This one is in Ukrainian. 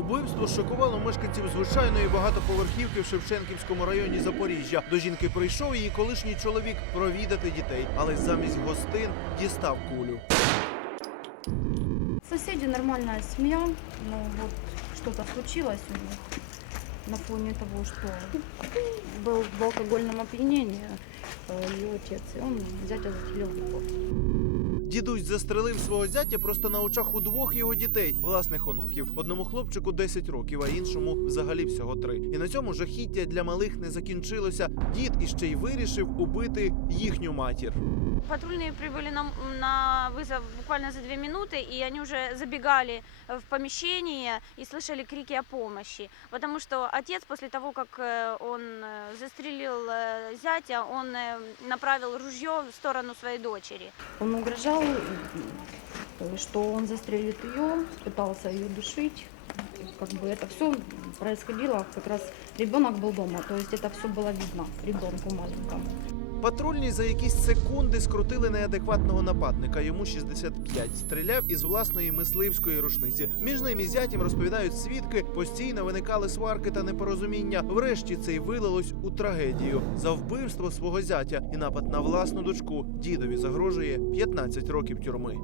Убивство шокувало мешканців звичайної багатоповерхівки в Шевченківському районі Запоріжжя. До жінки прийшов її колишній чоловік провідати дітей, але замість гостин дістав кулю. Соседи нормальная семья, но вот что-то случилось у них на фоне того, что был в алкогольном опьянении ее отец, и он зятя застрелил. Дідусь застрелив свого зятя просто на очах у двох його дітей, власних онуків. Одному хлопчику 10 років, а іншому взагалі всього три. І на цьому жахіття для малих не закінчилося. Дід іще й вирішив убити їхню матір. Патрульные прибыли на, на вызов буквально за две минуты, и они уже забегали в помещение и слышали крики о помощи. Потому что отец после того, как э, он э, застрелил э, зятя, он э, направил ружье в сторону своей дочери. Он угрожал, how э, что он застрелит ее, пытался ее душить. Как бы это все происходило, как раз ребенок был дома, то есть это все было видно ребенку маленькому. Патрульні за якісь секунди скрутили неадекватного нападника. Йому 65. Стріляв із власної мисливської рушниці. Між ним і зятям розповідають свідки. Постійно виникали сварки та непорозуміння. Врешті це й вилилось у трагедію за вбивство свого зятя і напад на власну дочку. Дідові загрожує 15 років тюрми.